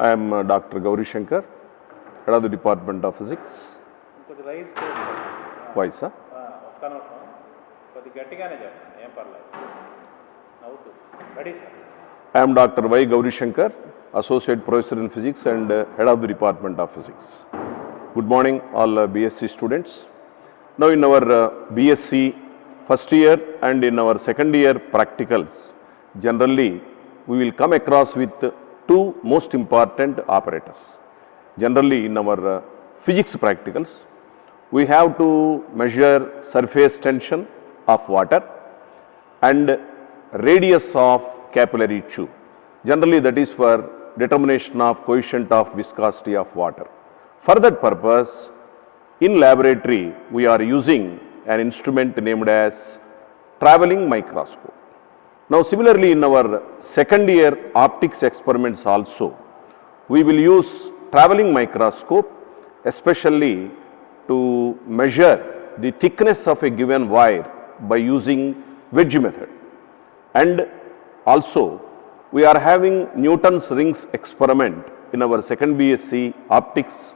I am Dr. Gauri Shankar, Head of the Department of Physics. Why, sir? I am Dr. Y. Gauri Shankar, Associate Professor in Physics and Head of the Department of Physics. Good morning, all BSc students. Now, in our BSc first year and in our second year practicals, generally we will come across with two most important operators. Generally, in our physics practicals, we have to measure surface tension of water and radius of capillary tube. Generally, that is for determination of coefficient of viscosity of water. For that purpose, in laboratory, we are using an instrument named as travelling microscope. Now, similarly, in our second year optics experiments also, we will use travelling microscope, especially to measure the thickness of a given wire by using wedge method. And also, we are having Newton's rings experiment in our second BSc optics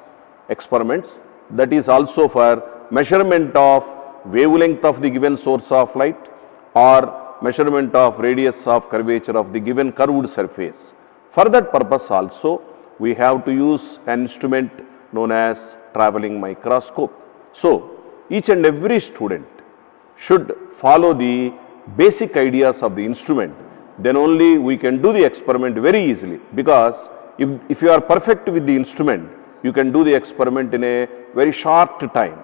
experiments, that is also for measurement of wavelength of the given source of light or measurement of radius of curvature of the given curved surface. For that purpose also, we have to use an instrument known as travelling microscope. So, each and every student should follow the basic ideas of the instrument, then only we can do the experiment very easily, because if you are perfect with the instrument, you can do the experiment in a very short time.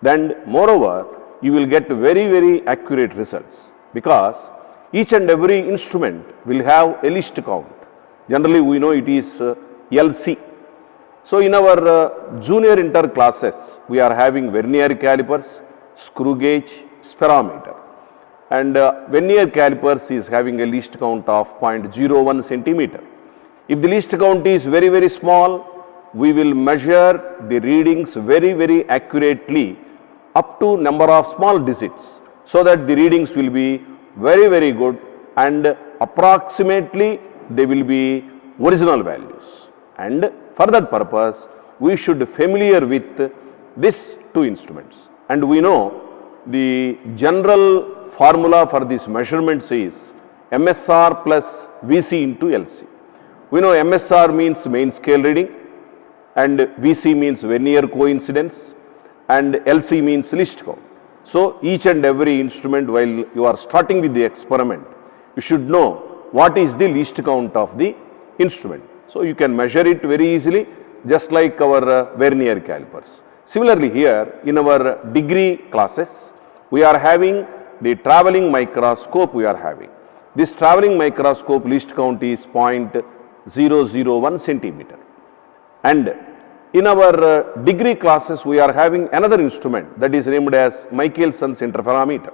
Then moreover, you will get very accurate results, because each and every instrument will have a least count. Generally, we know it is LC. So, in our junior inter classes, we are having vernier calipers, screw gauge, sperometer. And vernier calipers is having a least count of 0.01 centimeter. If the least count is very small, we will measure the readings very accurately up to number of small digits, so that the readings will be very good and approximately they will be original values. And for that purpose, we should familiar with these two instruments. And we know the general formula for these measurements is MSR plus VC into LC. We know MSR means main scale reading, and VC means vernier coincidence, and LC means least count. So, each and every instrument, while you are starting with the experiment, you should know what is the least count of the instrument. So, you can measure it very easily, just like our vernier calipers. Similarly, here in our degree classes, we are having the travelling microscope we are having. This travelling microscope least count is 0.001 centimeter. And in our degree classes, we are having another instrument that is named as Michelson's interferometer.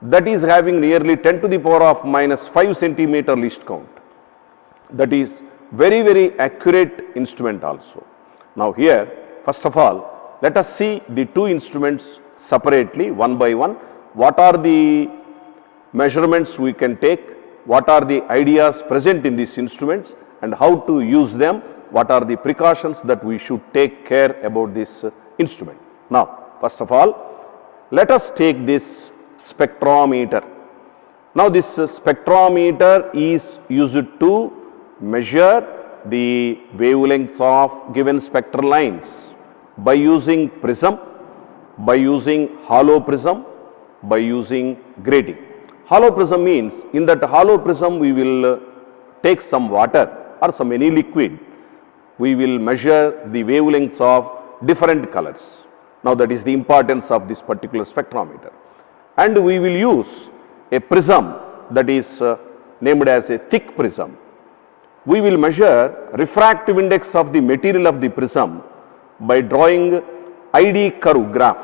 That is having nearly 10 to the power of minus 5 centimeter least count. That is very accurate instrument also. Now here, first of all, let us see the two instruments separately, one by one. What are the measurements we can take? What are the ideas present in these instruments and how to use them? What are the precautions that we should take care about this instrument? Now, first of all, let us take this spectrometer. Now, this spectrometer is used to measure the wavelengths of given spectral lines by using prism, by using hollow prism, by using grating. Hollow prism means, in that hollow prism we will take some water or some any liquid. We will measure the wavelengths of different colors. Now, that is the importance of this particular spectrometer. And we will use a prism that is named as a thick prism. We will measure refractive index of the material of the prism by drawing ID curve graph,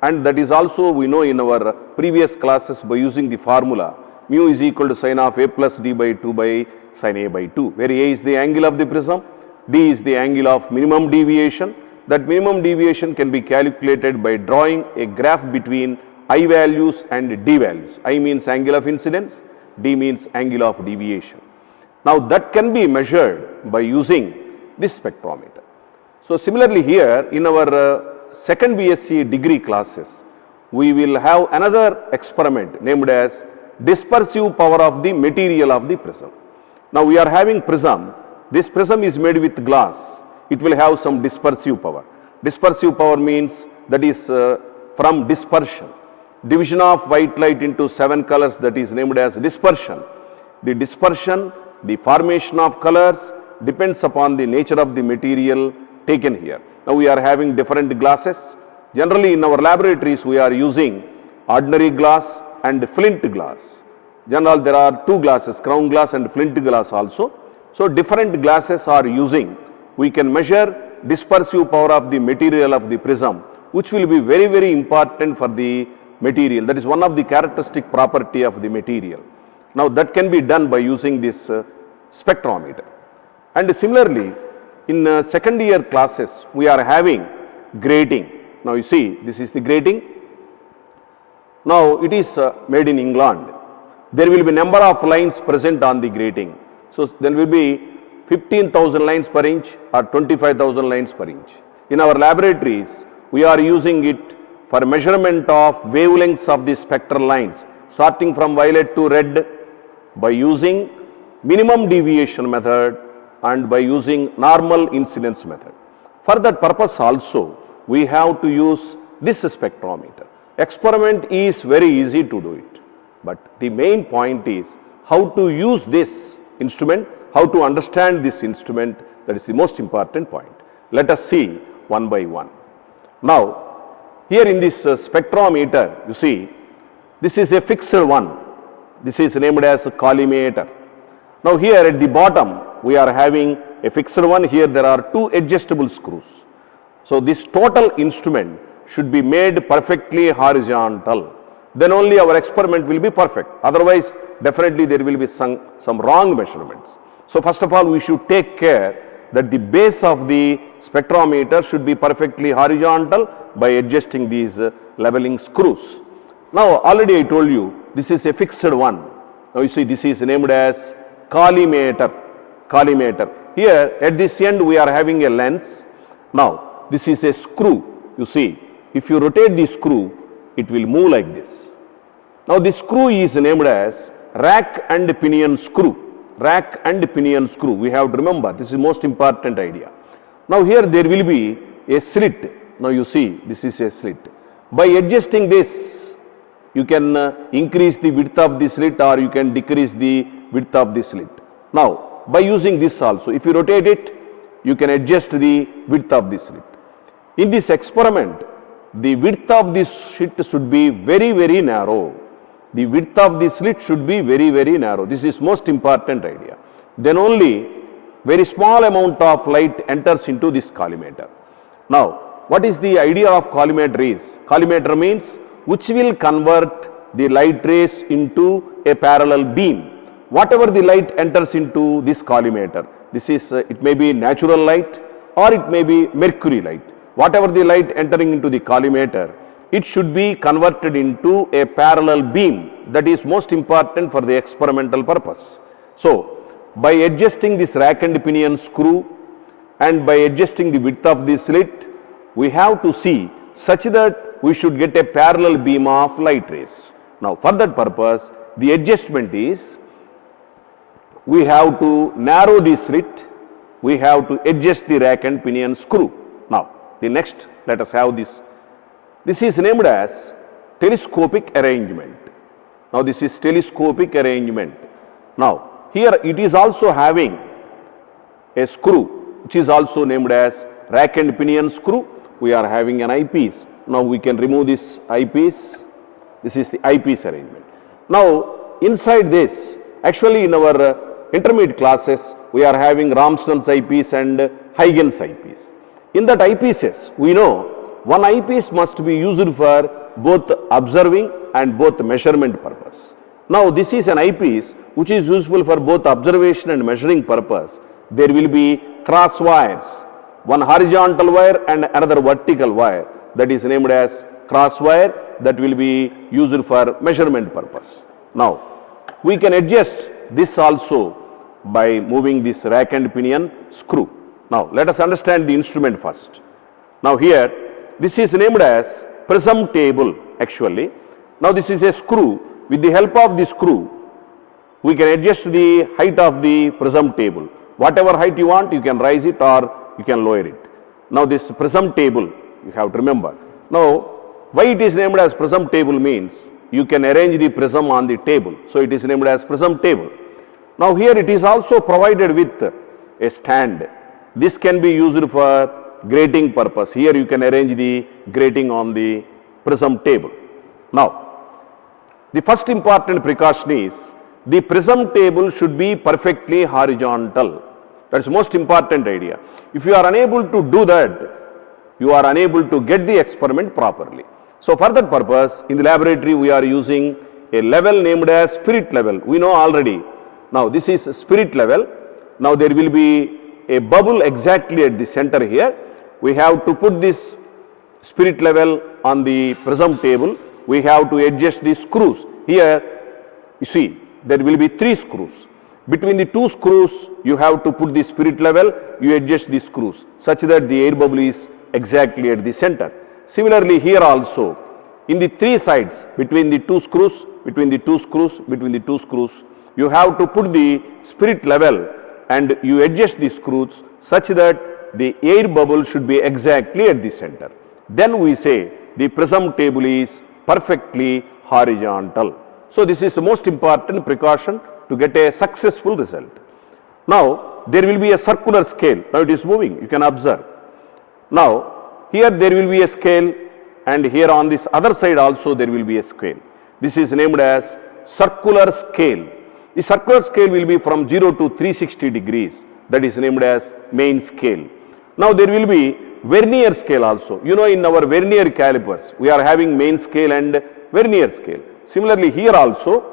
and that is also we know in our previous classes by using the formula mu is equal to sin of a plus d by 2 by sin a by 2, where a is the angle of the prism, d is the angle of minimum deviation. That minimum deviation can be calculated by drawing a graph between I values and d values. I means angle of incidence, d means angle of deviation. Now, that can be measured by using this spectrometer. So similarly here in our second BSc degree classes, we will have another experiment named as dispersive power of the material of the prism. Now we are having prism. This prism is made with glass. It will have some dispersive power. Dispersive power means that is from dispersion. Division of white light into 7 colors, that is named as dispersion. The dispersion, the formation of colors depends upon the nature of the material taken here. Now we are having different glasses. Generally in our laboratories we are using ordinary glass and flint glass. Generally there are 2 glasses, crown glass and flint glass also. So different glasses are using. We can measure dispersive power of the material of the prism, which will be very, very important for the material. That is one of the characteristic property of the material. Now that can be done by using this spectrometer. And similarly, in second year classes, we are having grating. Now you see, this is the grating. Now it is made in England. There will be number of lines present on the grating. So there will be 15,000 lines per inch or 25,000 lines per inch. In our laboratories, we are using it for measurement of wavelengths of the spectral lines, starting from violet to red, by using minimum deviation method and by using normal incidence method. For that purpose also, we have to use this spectrometer. Experiment is very easy to do it, but the main point is how to use this instrument, how to understand this instrument. That is the most important point. Let us see one by one. Now, here in this spectrometer, you see, this is a fixed one. This is named as a collimator. Now here at the bottom, we are having a fixed one. Here there are 2 adjustable screws. So this total instrument should be made perfectly horizontal. Then only our experiment will be perfect. Otherwise, definitely there will be some wrong measurements. So first of all, we should take care that the base of the spectrometer should be perfectly horizontal by adjusting these leveling screws. Now already I told you this is a fixed one. Now you see this is named as collimator. Collimator. Here at this end we are having a lens. Now this is a screw. You see, if you rotate the screw, it will move like this. Now this screw is named as rack and pinion screw. Rack and pinion screw. We have to remember, this is the most important idea. Now here there will be a slit. Now you see, this is a slit. By adjusting this, you can increase the width of the slit or you can decrease the width of the slit. Now by using this also, if you rotate it, you can adjust the width of the slit. In this experiment, the width of this slit should be very, very narrow. The width of the slit should be very, very narrow. This is most important idea. Then only very small amount of light enters into this collimator. Now, what is the idea of collimator is? Collimator means which will convert the light rays into a parallel beam. Whatever the light enters into this collimator, this is it may be natural light or it may be mercury light. Whatever the light entering into the collimator, it should be converted into a parallel beam. That is most important for the experimental purpose. So by adjusting this rack and pinion screw and by adjusting the width of the slit, we have to see such that we should get a parallel beam of light rays. Now for that purpose, the adjustment is we have to narrow the slit, we have to adjust the rack and pinion screw. Now the next, let us have this. This is named as telescopic arrangement. Now this is telescopic arrangement. Now here it is also having a screw which is also named as rack and pinion screw. We are having an eyepiece. Now we can remove this eyepiece. This is the eyepiece arrangement. Now inside this, actually in our intermediate classes, we are having Ramsden's eyepiece and Huygens eyepiece. In that eyepieces, we know one eyepiece must be used for both observing and both measurement purpose. Now this is an eyepiece which is useful for both observation and measuring purpose. There will be cross wires, one horizontal wire and another vertical wire, that is named as cross wire, that will be used for measurement purpose. Now we can adjust this also by moving this rack and pinion screw. Now, let us understand the instrument first. Now, here, this is named as prism table actually. Now, this is a screw. With the help of the screw, we can adjust the height of the prism table. Whatever height you want, you can raise it or you can lower it. Now, this prism table, you have to remember. Now, why it is named as prism table means you can arrange the prism on the table. So, it is named as prism table. Now, here it is also provided with a stand. This can be used for grating purpose. Here you can arrange the grating on the prism table. Now, the first important precaution is the prism table should be perfectly horizontal. That is most important idea. If you are unable to do that, you are unable to get the experiment properly. So, for that purpose, in the laboratory we are using a level named as spirit level. We know already. Now, this is spirit level. Now, there will be a bubble exactly at the center here. We have to put this spirit level on the prism table. We have to adjust the screws. Here, you see, there will be 3 screws. Between the 2 screws, you have to put the spirit level, you adjust the screws such that the air bubble is exactly at the center. Similarly, here also, in the 3 sides, between the 2 screws, between the 2 screws, between the 2 screws, you have to put the spirit level and you adjust the screws such that the air bubble should be exactly at the center. Then we say the prism table is perfectly horizontal. So, this is the most important precaution to get a successful result. Now, there will be a circular scale. Now, it is moving, you can observe. Now, here there will be a scale and here on this other side also there will be a scale. This is named as circular scale. The circular scale will be from 0 to 360 degrees. That is named as main scale. Now, there will be vernier scale also. You know, in our vernier calipers, we are having main scale and vernier scale. Similarly, here also,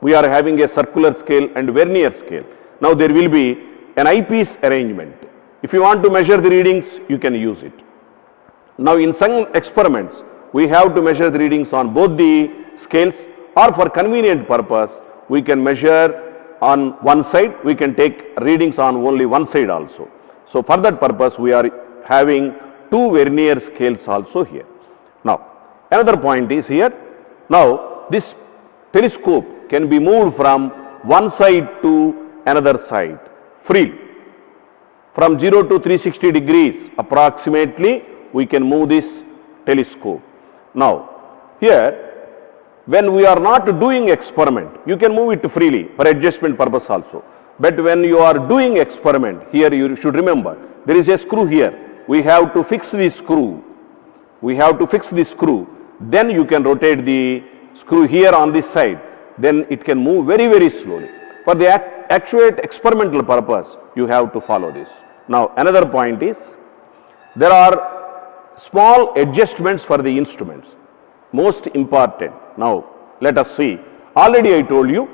we are having a circular scale and vernier scale. Now, there will be an eyepiece arrangement. If you want to measure the readings, you can use it. Now, in some experiments, we have to measure the readings on both the scales, or for convenient purpose, we can measure on one side, we can take readings on only one side also. So, for that purpose, we are having 2 vernier scales also here. Now, another point is here. Now, this telescope can be moved from one side to another side freely. From 0 to 360 degrees approximately, we can move this telescope. Now, here, when we are not doing experiment, you can move it freely for adjustment purpose also. But when you are doing experiment, here you should remember, there is a screw here. We have to fix the screw. We have to fix the screw. Then you can rotate the screw here on this side. Then it can move very, very slowly. For the actuate experimental purpose, you have to follow this. Now, another point is, there are small adjustments for the instruments. Most important. Now, let us see. Already I told you,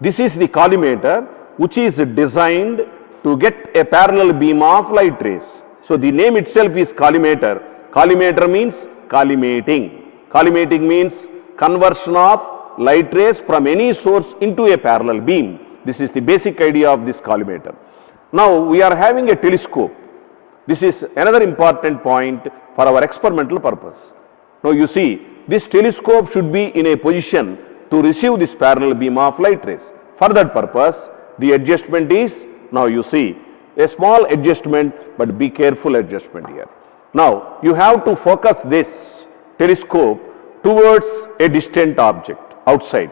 this is the collimator which is designed to get a parallel beam of light rays. So, the name itself is collimator. Collimator means collimating. Collimating means conversion of light rays from any source into a parallel beam. This is the basic idea of this collimator. Now, we are having a telescope. This is another important point for our experimental purpose. Now, you see, this telescope should be in a position to receive this parallel beam of light rays. For that purpose, the adjustment is, now you see, a small adjustment, but be careful adjustment here. Now, you have to focus this telescope towards a distant object outside.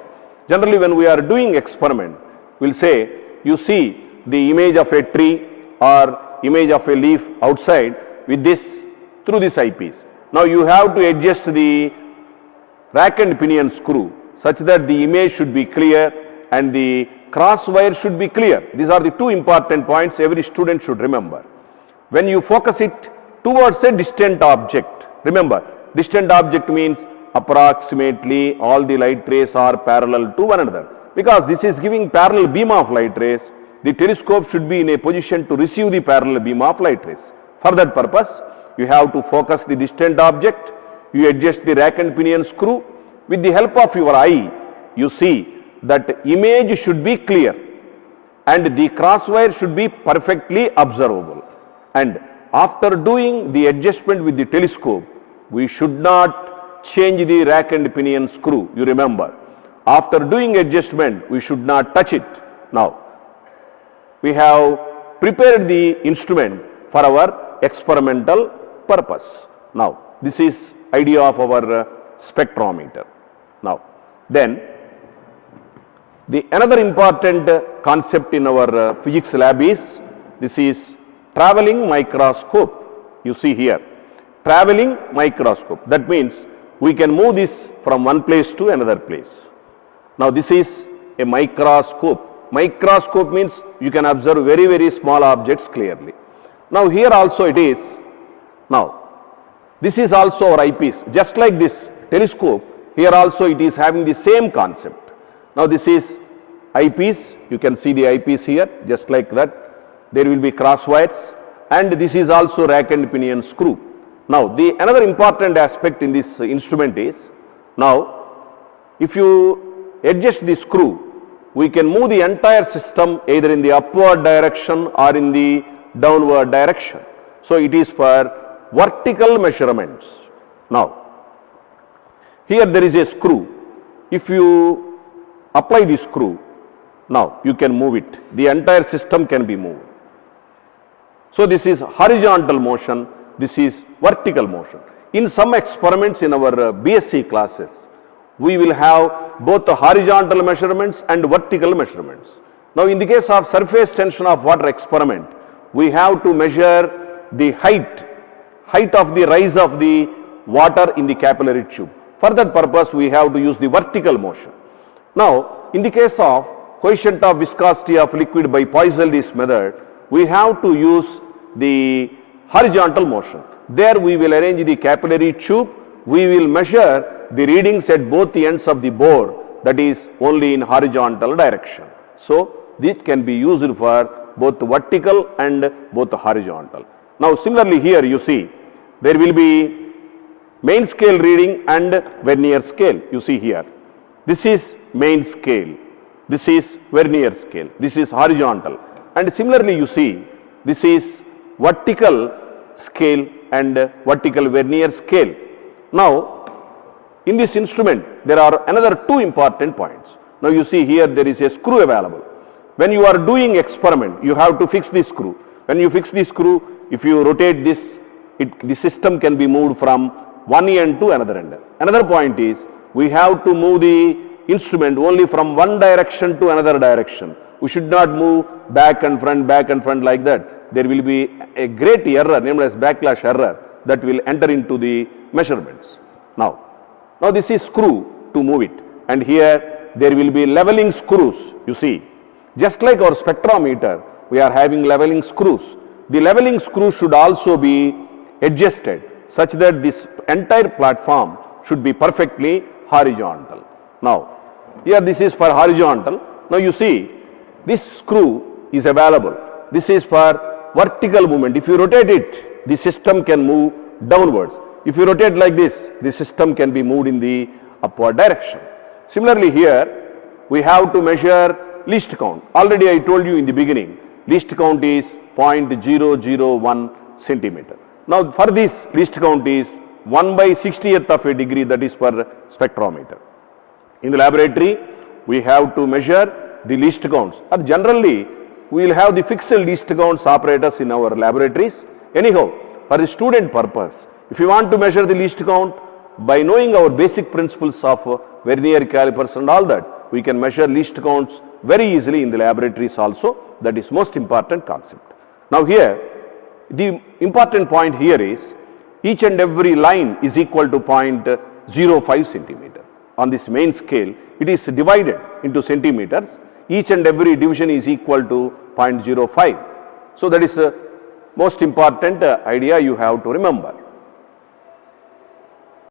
Generally, when we are doing experiment, we will say, you see the image of a tree or image of a leaf outside with this, through this eyepiece. Now, you have to adjust the rack and pinion screw such that the image should be clear and the cross wire should be clear. These are the 2 important points every student should remember. When you focus it towards a distant object, remember, distant object means approximately all the light rays are parallel to one another. Because this is giving parallel beam of light rays, the telescope should be in a position to receive the parallel beam of light rays. For that purpose, you have to focus the distant object, you adjust the rack and pinion screw. With the help of your eye, you see that image should be clear and the crosswire should be perfectly observable. And after doing the adjustment with the telescope, we should not change the rack and pinion screw, you remember. After doing adjustment, we should not touch it. Now, we have prepared the instrument for our experimental purpose. Now, this is idea of our spectrometer. Now, then the another important concept in our physics lab is, this is traveling microscope. You see here, traveling microscope. That means we can move this from one place to another place. Now, this is a microscope. Microscope means you can observe very, very small objects clearly. Now, here also it is. Now, this is also our eyepiece. Just like this telescope, here also it is having the same concept. Now, this is eyepiece. You can see the eyepiece here, just like that. There will be cross wires, and this is also rack and pinion screw. Now, the another important aspect in this instrument is, now, if you adjust the screw, we can move the entire system either in the upward direction or in the downward direction. So, it is for vertical measurements. Now, here there is a screw. If you apply the screw, now you can move it. The entire system can be moved. So, this is horizontal motion, this is vertical motion. In some experiments in our BSc classes, we will have both the horizontal measurements and vertical measurements. Now, in the case of surface tension of water experiment, we have to measure the height of the rise of the water in the capillary tube. For that purpose, we have to use the vertical motion. Now, in the case of coefficient of viscosity of liquid by Poiseuille's method, we have to use the horizontal motion. There we will arrange the capillary tube, we will measure the readings at both the ends of the bore, that is only in horizontal direction. So, this can be used for both vertical and both horizontal. Now, similarly here you see there will be main scale reading and vernier scale. You see here, this is main scale, this is vernier scale, this is horizontal, and similarly you see this is vertical scale and vertical vernier scale. Now, in this instrument there are another two important points. Now, you see here there is a screw available. When you are doing experiment, you have to fix the screw. When you fix the screw, if you rotate this, the system can be moved from one end to another end. Another point is, we have to move the instrument only from one direction to another direction. We should not move back and front like that. There will be a great error named as backlash error that will enter into the measurements. Now this is screw to move it, and here there will be leveling screws. You see, just like our spectrometer, we are having leveling screws. The leveling screw should also be adjusted such that this entire platform should be perfectly horizontal. Now, here this is for horizontal. Now, you see this screw is available. This is for vertical movement. If you rotate it, the system can move downwards. If you rotate like this, the system can be moved in the upward direction. Similarly here, we have to measure least count. Already I told you in the beginning, least count is 0.001 centimeter. Now, for this least count is 1/60th of a degree, that is for spectrometer. In the laboratory, we have to measure the least counts, or generally we will have the fixed least counts apparatus in our laboratories. Anyhow, for the student purpose, if you want to measure the least count, by knowing our basic principles of vernier calipers and all that, we can measure least counts very easily in the laboratories also. That is most important concept. Now, here the important point here is, each and every line is equal to 0.05 centimeter. On this main scale, it is divided into centimeters. Each and every division is equal to 0.05. So, that is the most important idea you have to remember.